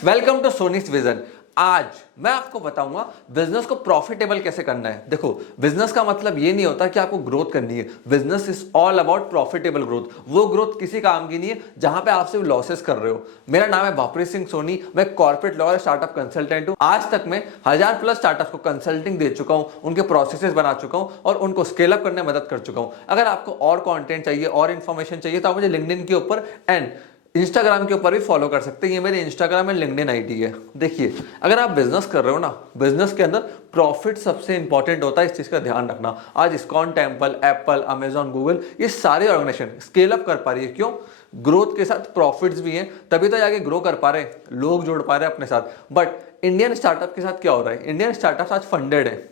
Friends, welcome to Soni's vision. आज मैं आपको बताऊंगा बिजनेस को प्रॉफिटेबल कैसे करना है। देखो, बिजनेस का मतलब ये नहीं होता कि आपको ग्रोथ करनी है। Business is all about profitable growth. वो ग्रोथ किसी काम की नहीं है जहां पे आप सिर्फ लॉसेस कर रहे हो। मेरा नाम है भापरी सिंह सोनी, मैं कॉर्पोरेट लॉ और स्टार्टअप कंसल्टेंट हूं। आज तक मैं 1000+ स्टार्टअप को कंसल्टिंग दे चुका हूं, उनके प्रोसेसेस बना चुका हूं और उनको स्केल अप करने में मदद कर चुका हूं। अगर आपको और कंटेंट चाहिए और इन्फॉर्मेशन चाहिए तो आप मुझे लिंक्डइन के ऊपर एंड इंस्टाग्राम के ऊपर भी फॉलो कर सकते हैं। ये मेरी इंस्टाग्राम एंड लिंक्डइन आईडी है। देखिए, अगर आप बिजनेस कर रहे हो ना, बिजनेस के अंदर प्रॉफिट सबसे इंपॉर्टेंट होता है। इस चीज का ध्यान रखना। आज ISKCON temple, Apple, Amazon, Google, ये सारे ऑर्गेनाइजेशन स्केल अप कर पा रही है। क्यों? ग्रोथ के साथ प्रॉफिट्स भी हैं, तभी तो आगे ग्रो कर पा रहे हैं, लोग जोड़ पा रहे हैं अपने साथ। बट इंडियन स्टार्टअप के साथ क्या हो रहा है? इंडियन स्टार्टअप आज फंडेड है।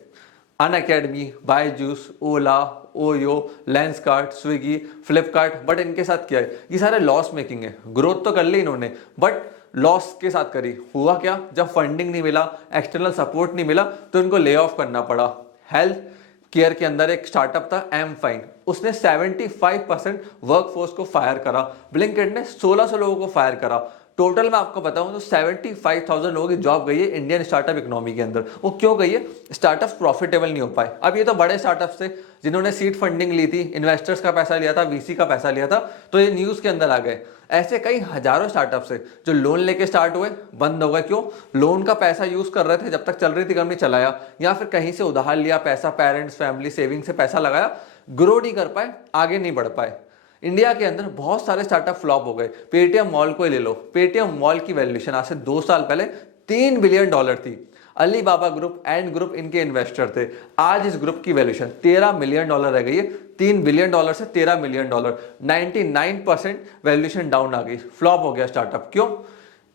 Unacademy, Byju's, Ola, OYO, Lenskart, Swiggy, Flipkart. But इनके साथ क्या है? ये सारे लॉस मेकिंग है। ग्रोथ तो कर ली इन्होंने, बट लॉस के साथ करी। हुआ क्या? जब फंडिंग नहीं मिला, एक्सटर्नल सपोर्ट नहीं मिला, तो इनको ले ऑफ करना पड़ा। हेल्थ केयर के अंदर एक स्टार्टअप था एम फाइन, उसने 75% वर्कफोर्स को फायर करा। ब्लिंकिट ने 1600 लोगों को फायर करा। टोटल मैं आपको बताऊं तो 75,000 लोगों की जॉब गई है इंडियन स्टार्टअप इकोनॉमी के अंदर। वो क्यों गई है? स्टार्टअप्स प्रॉफिटेबल नहीं हो पाए। अब ये तो बड़े स्टार्टअप्स थे जिन्होंने सीड फंडिंग ली थी, इन्वेस्टर्स का पैसा लिया था, वीसी का पैसा लिया था, तो ये न्यूज के अंदर आ गए। ऐसे कई हजारों स्टार्टअप्स है जो लोन लेके स्टार्ट हुए, बंद हो गए। क्यों? लोन का पैसा यूज कर रहे थे, जब तक चल रही थी कंपनी चलाया, या फिर कहीं से उधार लिया पैसा, पेरेंट्स फैमिली सेविंग से पैसा लगाया, ग्रो नहीं कर पाए, आगे नहीं बढ़ पाए। इंडिया के अंदर बहुत सारे स्टार्टअप फ्लॉप हो गए। पेटीएम मॉल को ही ले लो। पेटीएम मॉल की वैल्यूएशन आज से 2 साल पहले $3 बिलियन थी। अली बाबा ग्रुप, एंड ग्रुप इनके इन्वेस्टर थे। आज इस ग्रुप की वैल्यूएशन $13 मिलियन रह गई है। $3 बिलियन से $13 मिलियन, 99% वैल्यूएशन डाउन आ गई। फ्लॉप हो गया स्टार्टअप। क्यों?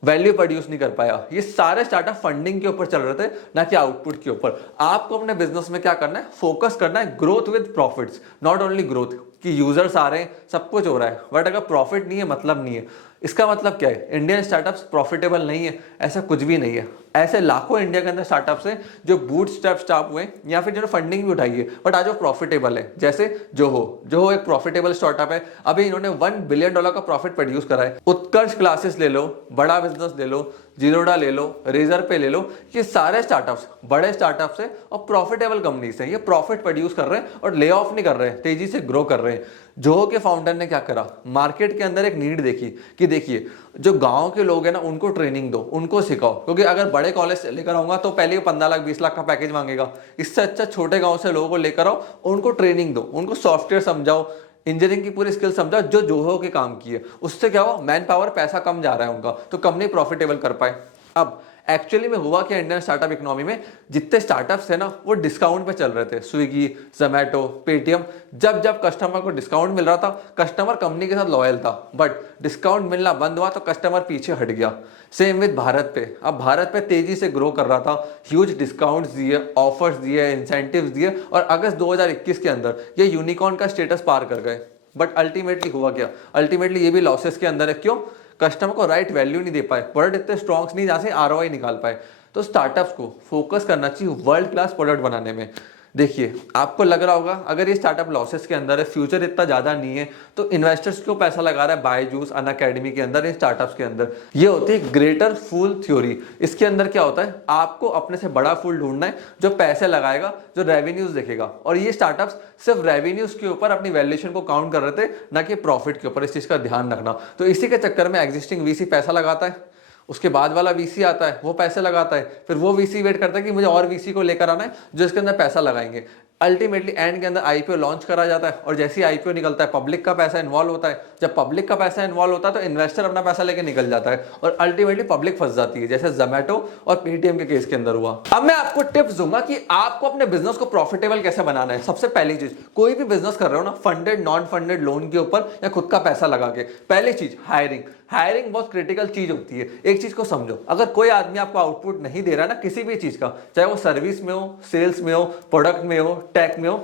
वैल्यू प्रोड्यूस नहीं कर पाया। ये सारे स्टार्टअप फंडिंग के ऊपर चल रहे थे, ना कि आउटपुट के ऊपर। आपको अपने बिजनेस में क्या करना है? फोकस करना है growth with profits. Not only growth कि यूजर्स आ रहे हैं, सब कुछ हो रहा है, बट अगर प्रॉफिट नहीं है, मतलब नहीं है। इसका मतलब क्या है? इंडियन स्टार्टअप्स प्रॉफिटेबल नहीं है, ऐसा कुछ भी नहीं है। ऐसे लाखों इंडिया के अंदर स्टार्टअप्स हैं जो बूट स्टार्ट हुए या फिर जिन्होंने फंडिंग भी उठाई है, बट आज वो प्रॉफिटेबल है। जैसे जोहो एक प्रॉफिटेबल स्टार्टअप है। अभी इन्होंने $1 बिलियन का प्रॉफिट प्रोड्यूस करा है। उत्कर्ष क्लासेस ले लो, बड़ा बिजनेस ले लो, जीरोडा ले लो, रेजर पे ले लो, ये सारे स्टार्टअप्स बड़े स्टार्टअप्स हैं और प्रॉफिटेबल कंपनीज हैं। ये प्रॉफिट प्रोड्यूस कर रहे हैं और ले ऑफ नहीं कर रहे हैं, तेजी से ग्रो कर रहे हैं। जोहो के फाउंडर ने क्या करा? मार्केट के अंदर एक नीड देखी कि देखिए, जो गांव के लोग हैं ना, उनको ट्रेनिंग दो, उनको सिखाओ। क्योंकि अगर बड़े कॉलेज से लेकर आऊंगा तो पहले 15 लाख 20 लाख का पैकेज मांगेगा। इससे अच्छा छोटे गांव से लोगों को लेकर आओ, उनको ट्रेनिंग दो, उनको सॉफ्टवेयर समझाओ, इंजीनियरिंग की पूरी स्किल समझाओ जो जोहो के काम की है। उससे क्या हुआ? मैन पावर, पैसा कम जा रहा है उनका, तो कंपनी प्रॉफिटेबल कर पाए। अब एक्चुअली में हुआ क्या? इंडियन स्टार्टअप इकोनॉमी में जितने स्टार्टअप्स है ना, वो डिस्काउंट पे चल रहे थे। स्विगी, जोमैटो, पेटीएम, जब जब कस्टमर को डिस्काउंट मिल रहा था, कस्टमर कंपनी के साथ लॉयल था। बट डिस्काउंट मिलना बंद हुआ तो कस्टमर पीछे हट गया। सेम विद भारत पे। अब भारत पे तेजी से ग्रो कर रहा था, ह्यूज डिस्काउंट्स दिए, ऑफर्स दिए, इंसेंटिव्स दिए, और अगस्त 2021 के अंदर ये यूनिकॉर्न का स्टेटस पार कर गए। बट अल्टीमेटली हुआ क्या? अल्टीमेटली ये भी लॉसेस के अंदर है। क्यों? कस्टमर को राइट वैल्यू नहीं दे पाए, प्रोडक्ट इतने स्ट्रॉन्ग नहीं जहां से आरओआई निकाल पाए। तो स्टार्टअप्स को फोकस करना चाहिए वर्ल्ड क्लास प्रोडक्ट बनाने में। देखिए, आपको लग रहा होगा अगर ये स्टार्टअप लॉसेस के अंदर है, फ्यूचर इतना ज्यादा नहीं है, तो इन्वेस्टर्स क्यों पैसा लगा रहा है बायजूस, अनअकैडमी के अंदर, इन स्टार्टअप्स के अंदर? ये होती है ग्रेटर फूल थ्योरी। इसके अंदर क्या होता है? आपको अपने से बड़ा फूल ढूंढना है जो पैसे लगाएगा, जो रेवेन्यूज देखेगा। और ये स्टार्टअप्स सिर्फ रेवेन्यूज के ऊपर अपनी वैल्यूएशन को काउंट कर रहे थे, ना कि प्रॉफिट के ऊपर। इस चीज का ध्यान रखना। तो इसी के चक्कर में एग्जिस्टिंग वीसी पैसा लगाता है, उसके बाद वाला वीसी आता है, वो पैसे लगाता है, फिर वो वीसी वेट करता है कि मुझे और वीसी को लेकर आना है जो इसके अंदर पैसा लगाएंगे। अल्टीमेटली एंड के अंदर आईपीओ लॉन्च करा जाता है, और जैसे ही आईपीओ निकलता है, पब्लिक का पैसा इन्वॉल्व होता है। जब पब्लिक का पैसा इन्वॉल्व होता है तो इन्वेस्टर अपना पैसा लेके निकल जाता है, और अल्टीमेटली पब्लिक फंस जाती है, जैसे जोमैटो और पेटीएम के केस के अंदर हुआ। अब मैं आपको टिप्स दूंगा कि आपको अपने बिजनेस को प्रॉफिटेबल कैसे बनाना है। सबसे पहली चीज, कोई भी बिजनेस कर रहे हो ना, फंडेड नॉन फंडेड लोन के ऊपर या खुद का पैसा लगा के, पहली चीज हायरिंग। हायरिंग बहुत क्रिटिकल चीज होती है। एक चीज को समझो, अगर कोई आदमी आपको आउटपुट नहीं दे रहा ना किसी भी चीज का, चाहे वो सर्विस में हो, सेल्स में हो, प्रोडक्ट में हो, टेक में हो,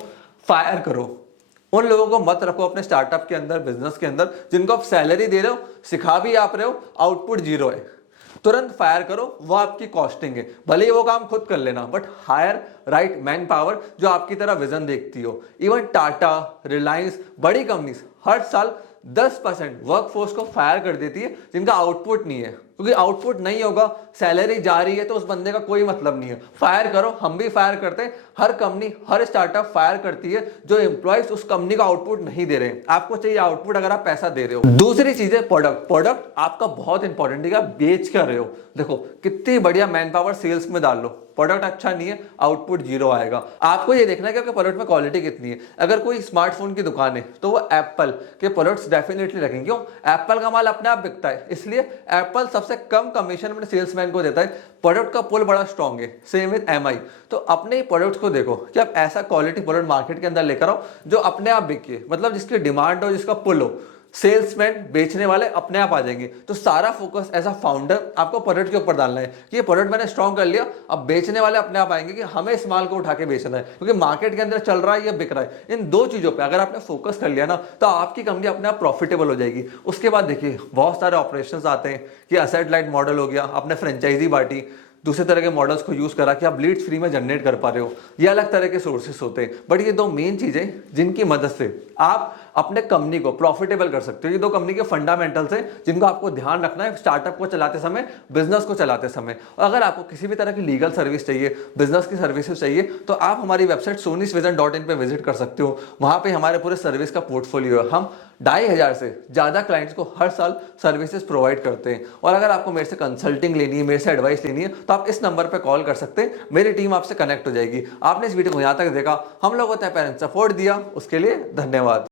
फायर करो। उन लोगों को मत रखो अपने स्टार्टअप के अंदर, बिजनेस के अंदर, जिनको आप सैलरी दे रहे हो, सिखा भी आप रहे हो, आउटपुट जीरो है। तुरंत फायर करो, वो आपकी कॉस्टिंग है। भले ही वो काम खुद कर लेना, but hire right man power जो आपकी तरह विजन देखती हो। इवन टाटा, रिलायंस, बड़ी कंपनीज हर साल 10% वर्कफोर्स को फायर कर देती है जिनका आउटपुट नहीं है, क्योंकि आउटपुट नहीं होगा, सैलरी जा रही है तो उस बंदे का कोई मतलब नहीं है। फायर करो, हम भी फायर करते हैं, हर कंपनी, हर स्टार्टअप फायर करती है जो एम्प्लॉयज उस कंपनी का आउटपुट नहीं दे रहे हैं। आपको चाहिए आउटपुट अगर आप पैसा दे रहे हो। दूसरी चीज है प्रोडक्ट। प्रोडक्ट आपका बहुत इंपॉर्टेंट है कि आप बेच कर रहे हो। देखो कितनी बढ़िया मैन पावर सेल्स में डाल लो, प्रोडक्ट अच्छा नहीं है, आउटपुट जीरो आएगा। आपको ये देखना है कि आपके प्रोडक्ट में क्वालिटी कितनी है। अगर कोई स्मार्टफोन की दुकान है तो वो एप्पल के प्रोडक्ट्स डेफिनेटली रखेंगे। क्यों? एप्पल का माल अपने आप बिकता है, इसलिए एप्पल सबसे कम कमीशन अपने सेल्समैन को देता है। प्रोडक्ट का पुल बड़ा स्ट्रॉन्ग है। Same with MI. तो अपने प्रोडक्ट्स को देखो कि आप ऐसा क्वालिटी प्रोडक्ट मार्केट के अंदर लेकर आओ जो अपने आप बिके, मतलब जिसकी डिमांड हो, जिसका पुल हो। सेल्समैन, बेचने वाले अपने आप आ जाएंगे। तो सारा फोकस एज अ फाउंडर आपको प्रोडक्ट के ऊपर डालना है कि ये प्रोडक्ट मैंने स्ट्रॉन्ग कर लिया, अब बेचने वाले अपने आप आएंगे कि हमें इस माल को उठा के बेचना है, क्योंकि मार्केट के अंदर चल रहा है, ये बिक रहा है। इन दो चीजों पे अगर आपने फोकस कर लिया ना तो आपकी कंपनी अपने आप प्रॉफिटेबल हो जाएगी। उसके बाद देखिए बहुत सारे ऑपरेशंस आते हैं कि असेट लाइट मॉडल हो गया, आपने फ्रेंचाइजी बांटी, दूसरे तरह के मॉडल्स को यूज करा कि आप लीड्स फ्री में जनरेट कर पा रहे हो। ये अलग तरह के सोर्सेस होते हैं, बट ये दो मेन चीजें जिनकी मदद से आप अपने कंपनी को प्रॉफिटेबल कर सकते हो। ये दो कंपनी के फंडामेंटल्स हैं जिनको आपको ध्यान रखना है स्टार्टअप को चलाते समय, बिजनेस को चलाते समय। और अगर आपको किसी भी तरह की लीगल सर्विस चाहिए, बिजनेस की सर्विसेज चाहिए, तो आप हमारी वेबसाइट sonisvision.in पे विजिट कर सकते हो। वहां पे हमारे पूरे सर्विस का पोर्टफोलियो है। हम 2500 से ज्यादा क्लाइंट्स को हर साल सर्विसेज प्रोवाइड करते हैं। और अगर आपको मेरे से कंसल्टिंग लेनी है, मेरे से एडवाइस लेनी है, तो आप इस नंबर पे कॉल कर सकते हैं, मेरी टीम आपसे कनेक्ट हो जाएगी। आपने इस वीडियो को यहाँ तक देखा, हम लोगों ने पेरेंट्स सपोर्ट दिया, उसके लिए धन्यवाद।